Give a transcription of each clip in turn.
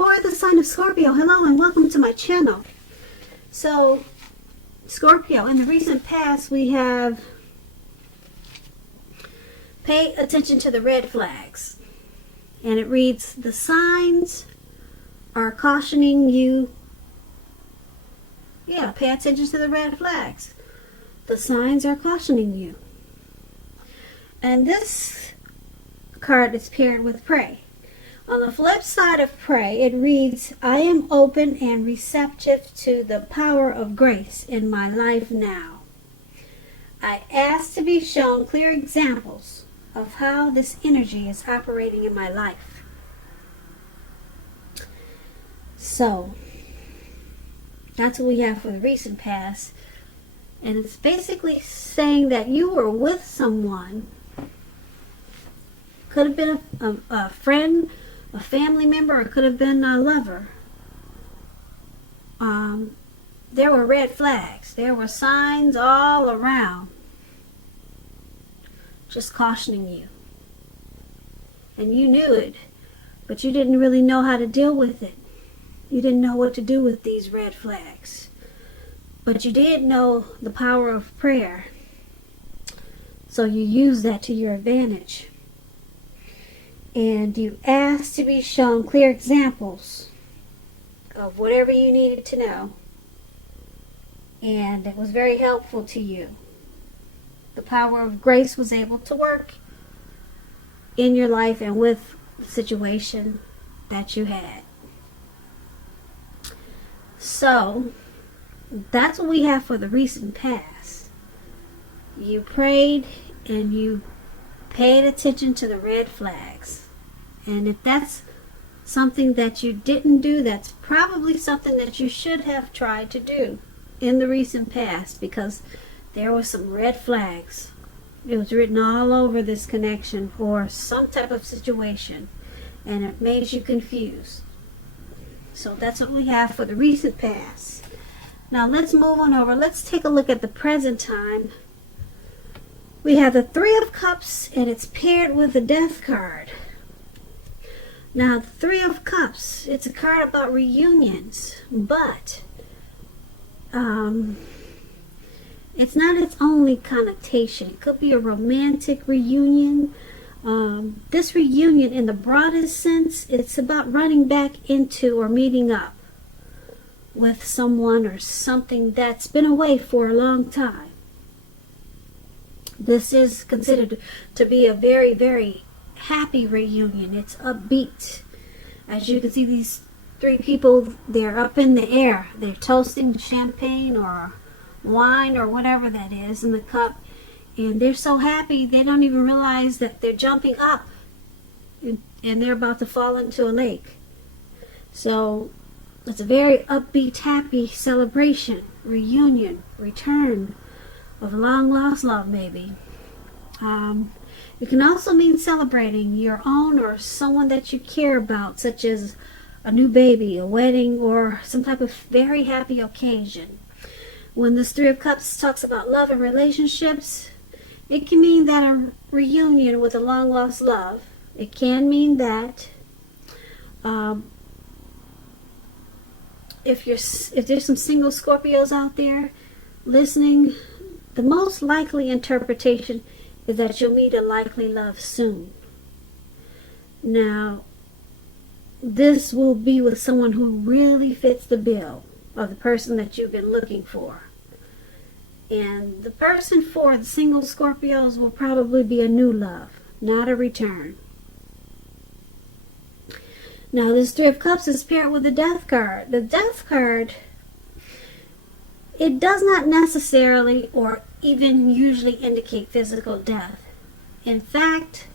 For the sign of Scorpio, hello and welcome to my channel. So, Scorpio, in the recent past we have pay attention to the red flags. And it reads, the signs are cautioning you. Yeah, pay attention to the red flags. The signs are cautioning you. And this card is paired with pray. On the flip side of pray, it reads, I am open and receptive to the power of grace in my life now. I ask to be shown clear examples of how this energy is operating in my life. So, that's what we have for the recent past. And it's basically saying that you were with someone. Could have been a friend, a family member, or it could have been a lover. There were red flags. There were signs all around, just cautioning you. And you knew it, but you didn't really know how to deal with it. You didn't know what to do with these red flags. But you did know the power of prayer. So you used that to your advantage. And you asked to be shown clear examples of whatever you needed to know. And it was very helpful to you. The power of grace was able to work in your life and with the situation that you had. So, that's what we have for the recent past. You prayed and you paid attention to the red flags. And if that's something that you didn't do, that's probably something that you should have tried to do in the recent past, because there were some red flags. It was written all over this connection or some type of situation, and it made you confused. So that's what we have for the recent past. Now let's move on over. Let's take a look at the present time. We have the Three of Cups, and it's paired with the Death card. Now, the Three of Cups, it's a card about reunions, but it's not its only connotation. It could be a romantic reunion. This reunion, in the broadest sense, it's about running back into or meeting up with someone or something that's been away for a long time. This is considered to be a very, very happy reunion. It's upbeat. As you can see, these three people, they're up in the air. They're toasting champagne or wine or whatever that is in the cup. And they're so happy, they don't even realize that they're jumping up. And they're about to fall into a lake. So, it's a very upbeat, happy celebration, reunion, return of long-lost love, maybe. It can also mean celebrating your own or someone that you care about, such as a new baby, a wedding, or some type of very happy occasion. When this Three of Cups talks about love and relationships, it can mean that a reunion with a long-lost love. It can mean that if there's some single Scorpios out there listening, the most likely interpretation is that you'll meet a likely love soon. Now, this will be with someone who really fits the bill of the person that you've been looking for. And the person for the single Scorpios will probably be a new love, not a return. Now, this Three of Cups is paired with the Death card. The Death card, it does not necessarily or even usually indicate physical death. In fact,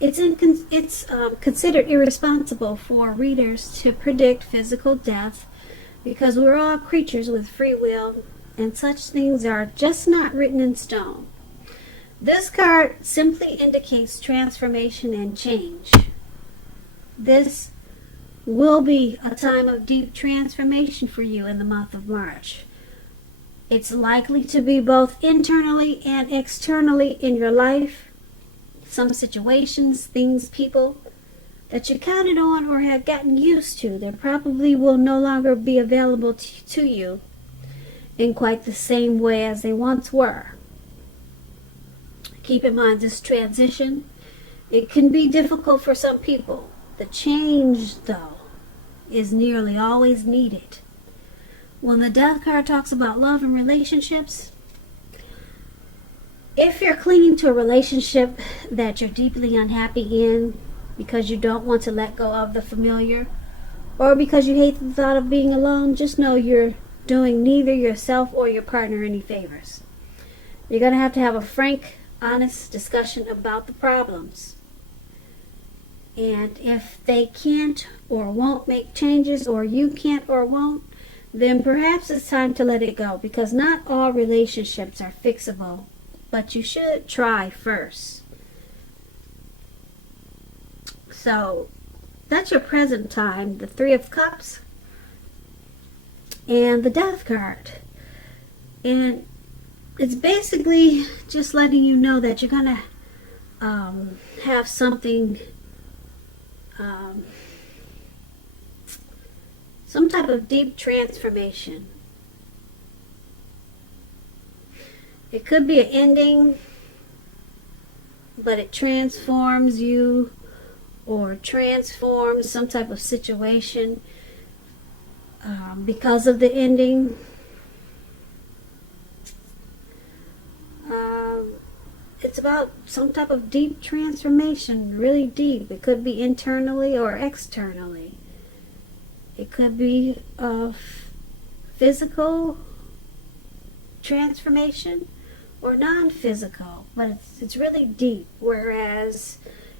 it's considered irresponsible for readers to predict physical death, because we're all creatures with free will, and such things are just not written in stone. This card simply indicates transformation and change. This will be a time of deep transformation for you in the month of March. It's likely to be both internally and externally in your life. Some situations, things, people that you counted on or have gotten used to, they probably will no longer be available to you in quite the same way as they once were. Keep in mind this transition, it can be difficult for some people. The change, though, is nearly always needed. When the Death card talks about love and relationships, if you're clinging to a relationship that you're deeply unhappy in because you don't want to let go of the familiar, or because you hate the thought of being alone, just know you're doing neither yourself or your partner any favors. You're going to have a frank, honest discussion about the problems. And if they can't or won't make changes, or you can't or won't, then perhaps it's time to let it go, because not all relationships are fixable, but you should try first. So that's your present time, the Three of Cups and the Death card. And it's basically just letting you know that you're going to have something, some type of deep transformation. It could be an ending, but it transforms you or transforms some type of situation because of the ending. It's about some type of deep transformation, really deep. It could be internally or externally. It could be a physical transformation or non-physical, but it's really deep, whereas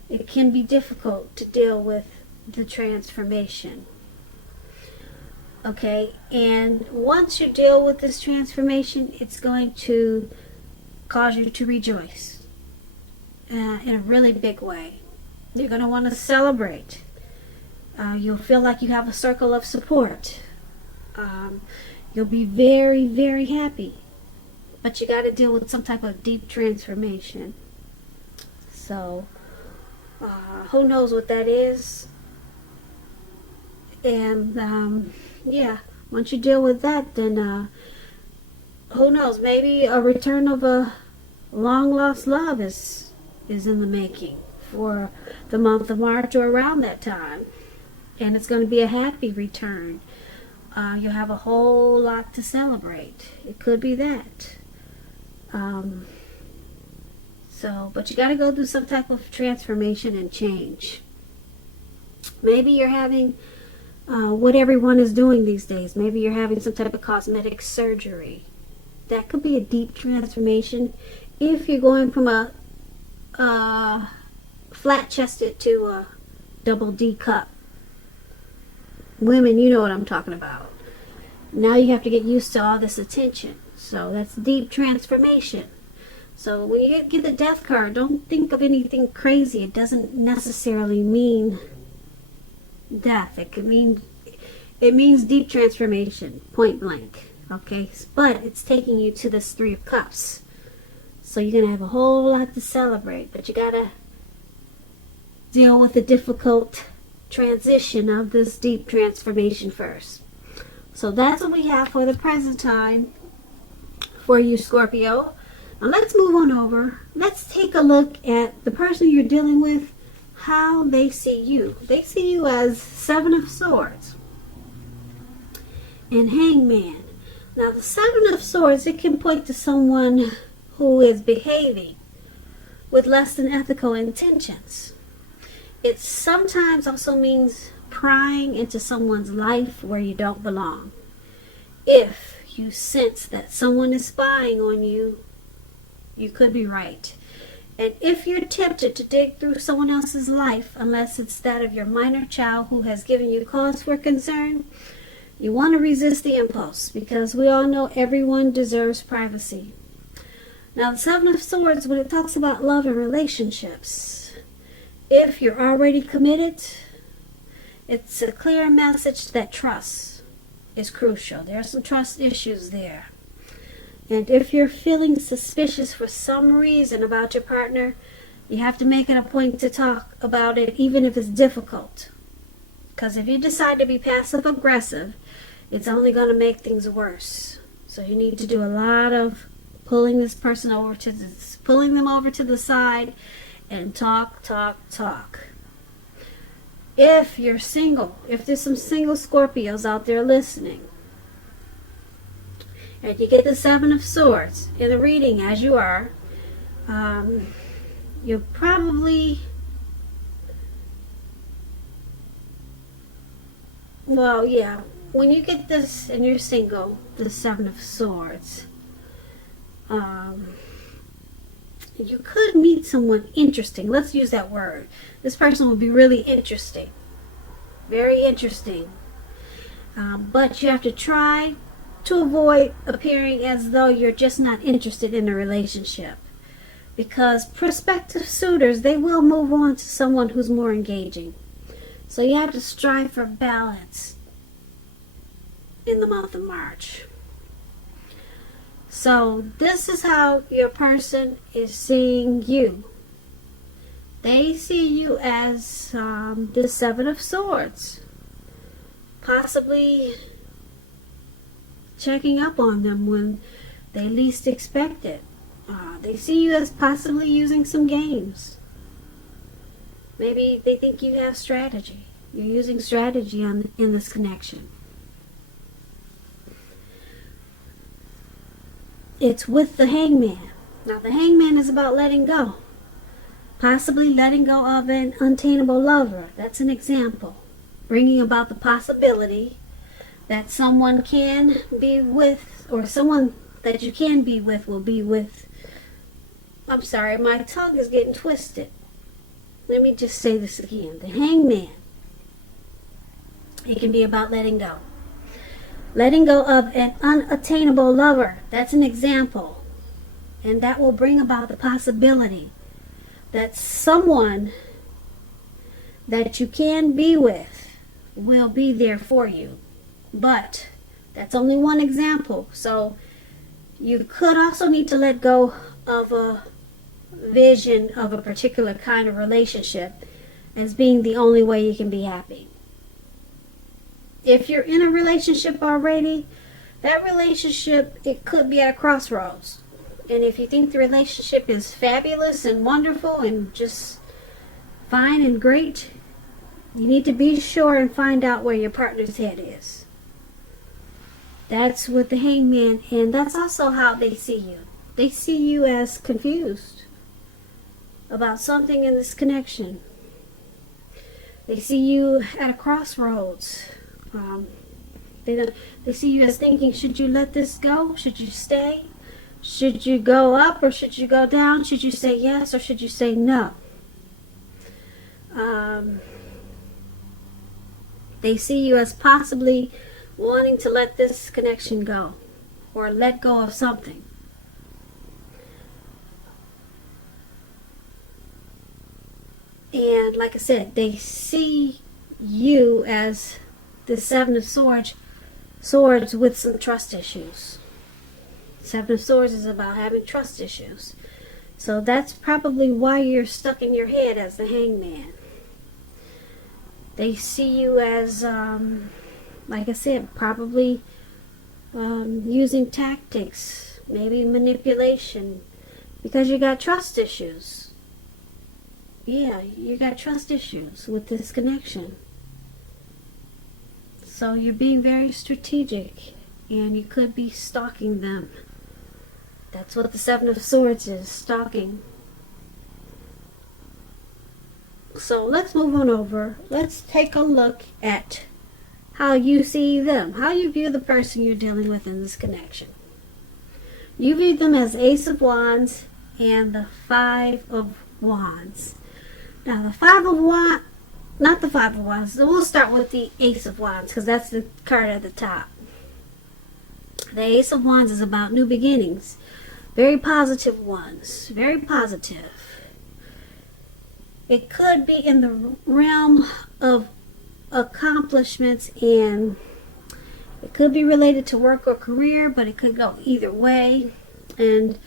it can be difficult to deal with the transformation. Okay, and once you deal with this transformation, it's going to cause you to rejoice in a really big way. You're going to want to celebrate. You'll feel like you have a circle of support. You'll be very, very happy. But you got to deal with some type of deep transformation. So, who knows what that is? And, yeah, once you deal with that, then, who knows? Maybe a return of a long-lost love is in the making for the month of March or around that time. And it's going to be a happy return. You'll have a whole lot to celebrate. It could be that. But you got to go through some type of transformation and change. Maybe you're having what everyone is doing these days. Maybe you're having some type of cosmetic surgery. That could be a deep transformation if you're going from a flat-chested to a double D cup. Women, you know what I'm talking about. Now you have to get used to all this attention. So that's deep transformation. So when you get the Death card, don't think of anything crazy. It doesn't necessarily mean death. It means deep transformation, point blank. Okay, but it's taking you to this Three of Cups. So you're going to have a whole lot to celebrate, but you got to deal with the difficult transition of this deep transformation first. So that's what we have for the present time for you, Scorpio. Now let's move on over. Let's take a look at the person you're dealing with, how they see you. They see you as Seven of Swords and Hangman. Now the Seven of Swords, it can point to someone who is behaving with less than ethical intentions. It sometimes also means prying into someone's life where you don't belong. If you sense that someone is spying on you, you could be right. And if you're tempted to dig through someone else's life, unless it's that of your minor child who has given you cause for concern, you want to resist the impulse, because we all know everyone deserves privacy. Now the Seven of Swords, when it talks about love and relationships, if you're already committed, it's a clear message that trust is crucial. There are some trust issues there. And if you're feeling suspicious for some reason about your partner, You have to make it a point to talk about it, even if it's difficult. Because if you decide to be passive aggressive, it's only going to make things worse. So you need to do a lot of pulling them over to the side and talk. If you're single, if there's some single Scorpios out there listening, and you get the Seven of Swords in the reading, as you are, you'll probably, well, yeah, when you get this and you're single, the Seven of Swords, you could meet someone interesting. Let's use that word. This person will be really interesting. Very interesting. But you have to try to avoid appearing as though you're just not interested in a relationship. Because prospective suitors, they will move on to someone who's more engaging. So you have to strive for balance in the month of March. So this is how your person is seeing you. They see you as the Seven of Swords. Possibly checking up on them when they least expect it. They see you as possibly using some games. Maybe they think you have strategy. You're using strategy in this connection. It's with the Hangman. Now the Hangman is about letting go. Possibly letting go of an unattainable lover. That's an example. Bringing about the possibility that someone can be with, or someone that you can be with will be with. I'm sorry, my tongue is getting twisted. Let me just say this again. The Hangman. It can be about letting go. Letting go of an unattainable lover. That's an example. And that will bring about the possibility that someone that you can be with will be there for you. But that's only one example. So you could also need to let go of a vision of a particular kind of relationship as being the only way you can be happy. If you're in a relationship already, that relationship, it could be at a crossroads. And if you think the relationship is fabulous and wonderful and just fine and great, you need to be sure and find out where your partner's head is. That's with the Hangman, and that's also how they see you. They see you as confused about something in this connection. They see you at a crossroads. They see you as thinking, should you let this go? Should you stay? Should you go up or should you go down? Should you say yes or should you say no? They see you as possibly wanting to let this connection go or let go of something. And like I said, they see you as the Seven of Swords with some trust issues. Seven of Swords is about having trust issues. So that's probably why you're stuck in your head as the Hangman. They see you as, like I said, probably using tactics, maybe manipulation, because you got trust issues. Yeah, you got trust issues with this connection. So you're being very strategic, and you could be stalking them. That's what the Seven of Swords is, stalking. So let's move on over. Let's take a look at how you see them, how you view the person you're dealing with in this connection. You view them as Ace of Wands and the Five of Wands. Now the Five of Wands, not the Five of Wands, so we'll start with the Ace of Wands because that's the card at the top. The Ace of Wands is about new beginnings. Very positive ones. Very positive. It could be in the realm of accomplishments, and it could be related to work or career, but it could go either way. And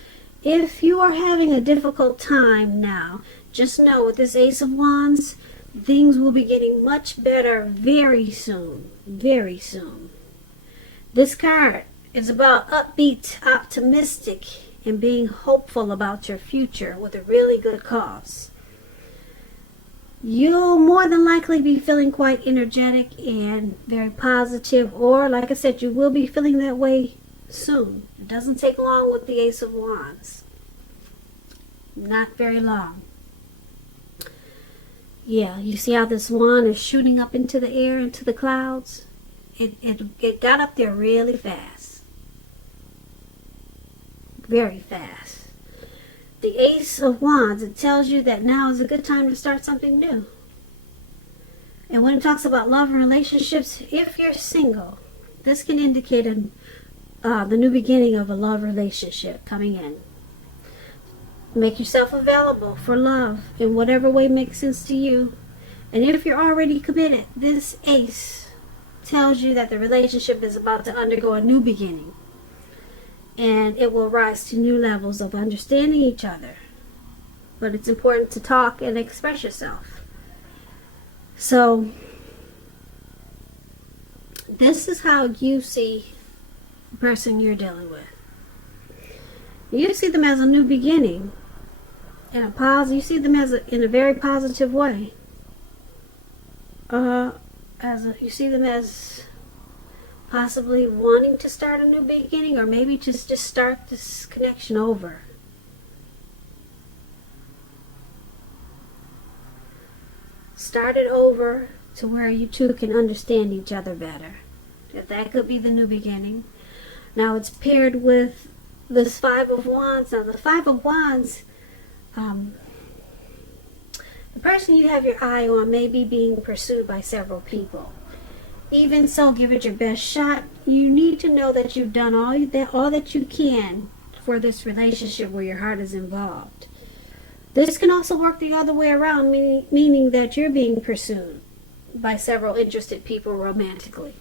if you are having a difficult time now, just know with this Ace of Wands, things will be getting much better very soon. Very soon. This card is about upbeat, optimistic, and being hopeful about your future with a really good cause. You'll more than likely be feeling quite energetic and very positive, or like I said, you will be feeling that way soon. It doesn't take long with the Ace of Wands. Not very long. Yeah, you see how this wand is shooting up into the air, into the clouds? It got up there really fast. Very fast. The Ace of Wands, it tells you that now is a good time to start something new. And when it talks about love and relationships, if you're single, this can indicate the new beginning of a love relationship coming in. Make yourself available for love in whatever way makes sense to you. And if you're already committed, this Ace tells you that the relationship is about to undergo a new beginning. And it will rise to new levels of understanding each other. But it's important to talk and express yourself. So, this is how you see the person you're dealing with. You see them as a new beginning. You see them in a very positive way. You see them as possibly wanting to start a new beginning, or maybe just start this connection over. Start it over to where you two can understand each other better. That could be the new beginning. Now it's paired with this Five of Wands. Now the Five of Wands, the person you have your eye on may be being pursued by several people. Even so, give it your best shot. You need to know that you've done all that you can for this relationship where your heart is involved. This can also work the other way around, meaning that you're being pursued by several interested people romantically.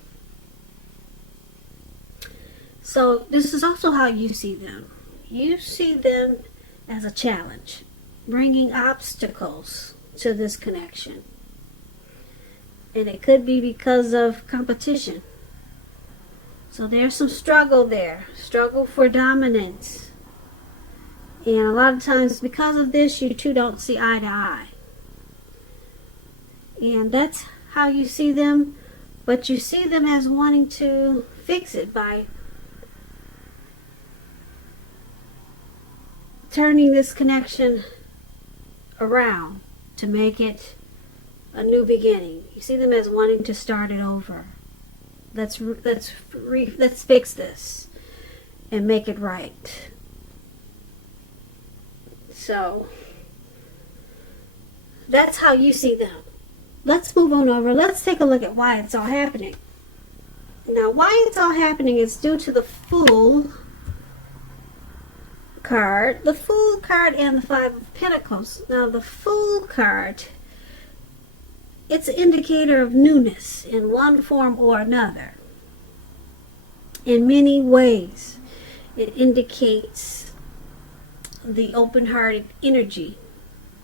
So this is also how you see them. You see them as a challenge, bringing obstacles to this connection. And it could be because of competition. So there's some struggle there. Struggle for dominance. And a lot of times because of this, you two don't see eye to eye. And that's how you see them. But you see them as wanting to fix it by turning this connection around to make it a new beginning. You see them as wanting to start it over. Let's fix this and make it right. So that's how you see them. Let's move on over. Let's take a look at why it's all happening. Now, why it's all happening is due to the Fool card. The Fool card and the Five of Pentacles. Now, the Fool card, it's an indicator of newness in one form or another. In many ways, it indicates the open-hearted energy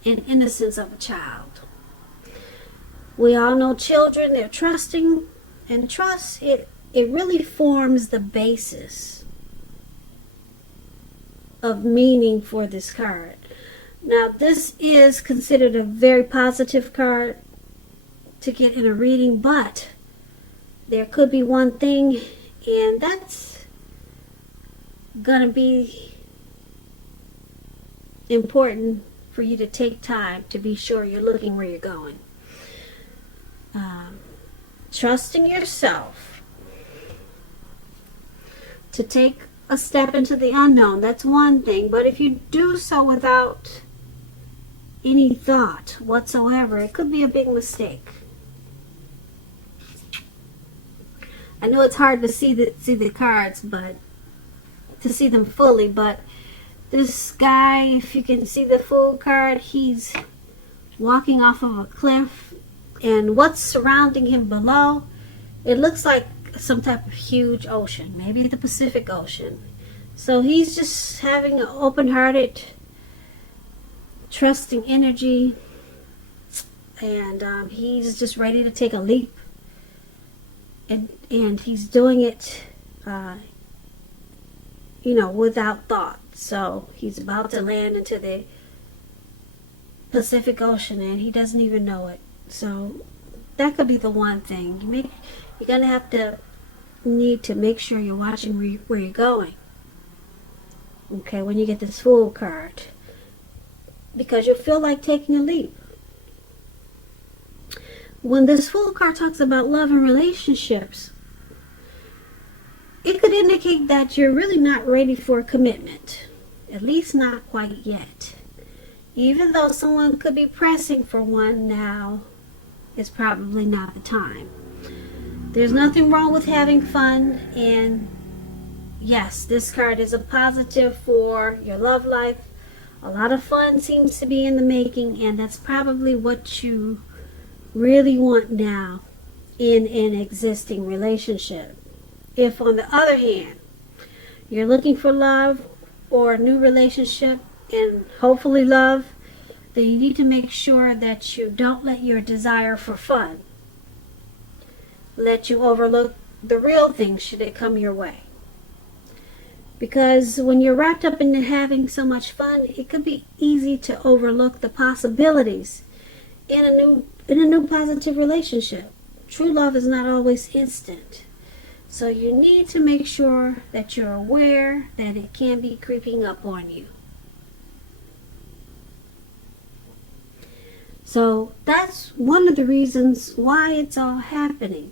and innocence of a child. We all know children, they're trusting, and trust, it really forms the basis of meaning for this card. Now, this is considered a very positive card to get in a reading, but there could be one thing, and that's gonna be important for you to take time to be sure you're looking where you're going. Trusting yourself to take a step into the unknown, that's one thing, but if you do so without any thought whatsoever, it could be a big mistake. I know it's hard to see the cards, but to see them fully, but this guy, if you can see the Fool card, he's walking off of a cliff, and what's surrounding him below, it looks like some type of huge ocean, maybe the Pacific Ocean. So he's just having an open-hearted trusting energy, and he's just ready to take a leap, and he's doing it without thought. So he's about to land into the Pacific Ocean and he doesn't even know it. So that could be the one thing. You're gonna need to make sure you're watching where you're going. Okay, when you get this Fool card, because you'll feel like taking a leap. When this Fool card talks about love and relationships, it could indicate that you're really not ready for a commitment, at least not quite yet. Even though someone could be pressing for one now, it's probably not the time. There's nothing wrong with having fun, and yes, this card is a positive for your love life. A lot of fun seems to be in the making, and that's probably what you really want now in an existing relationship. If, on the other hand, you're looking for love or a new relationship and hopefully love, then you need to make sure that you don't let your desire for fun let you overlook the real things should it come your way. Because when you're wrapped up in having so much fun, it could be easy to overlook the possibilities in a new positive relationship. True love is not always instant. So you need to make sure that you're aware that it can be creeping up on you. So that's one of the reasons why it's all happening.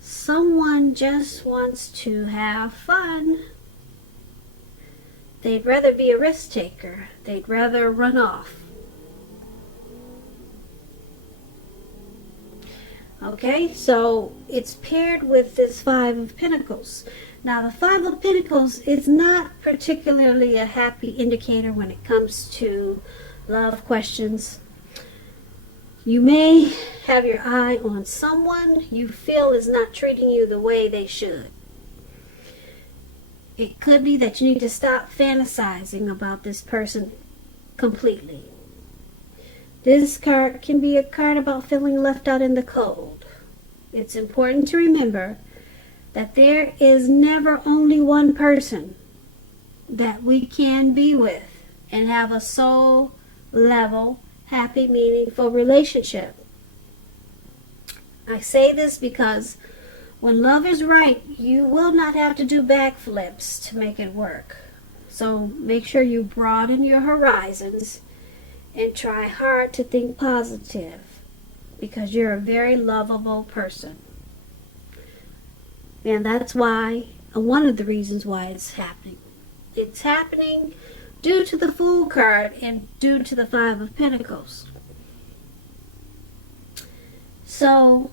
Someone just wants to have fun. They'd rather be a risk taker. They'd rather run off. Okay, so it's paired with this Five of Pentacles. Now, the Five of Pentacles is not particularly a happy indicator when it comes to love questions. You may have your eye on someone you feel is not treating you the way they should. It could be that you need to stop fantasizing about this person completely. This card can be a card about feeling left out in the cold. It's important to remember that there is never only one person that we can be with and have a soul level, happy, meaningful relationship. I say this because when love is right, you will not have to do backflips to make it work. So make sure you broaden your horizons and try hard to think positive, because you're a very lovable person. And that's why, one of the reasons why it's happening. It's happening due to the Fool card and due to the Five of Pentacles. So,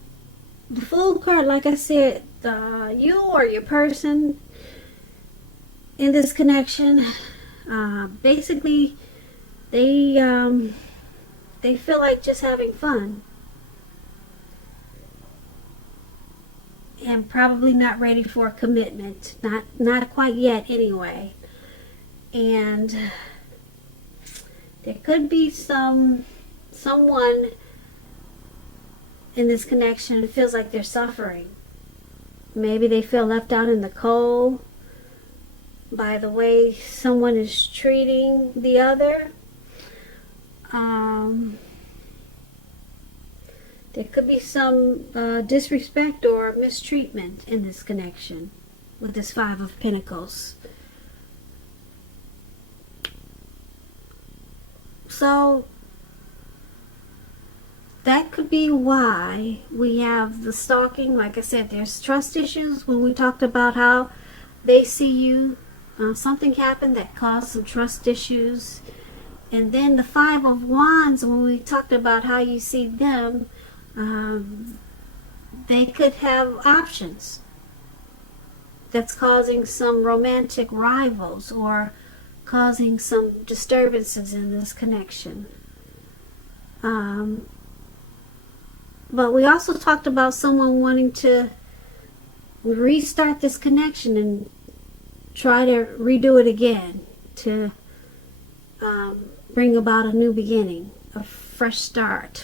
the Fool card, like I said, you or your person in this connection, basically, they feel like just having fun and probably not ready for a commitment, not quite yet anyway. And there could be someone in this connection who feels like they're suffering. Maybe they feel left out in the cold by the way someone is treating the other. There could be some disrespect or mistreatment in this connection with this Five of Pentacles. So that could be why we have the stalking. Like I said, there's trust issues. When we talked about how they see you, something happened that caused some trust issues. And then the Five of Wands, when we talked about how you see them, they could have options that's causing some romantic rivals or causing some disturbances in this connection. But we also talked about someone wanting to restart this connection and try to redo it again, to bring about a new beginning, a fresh start.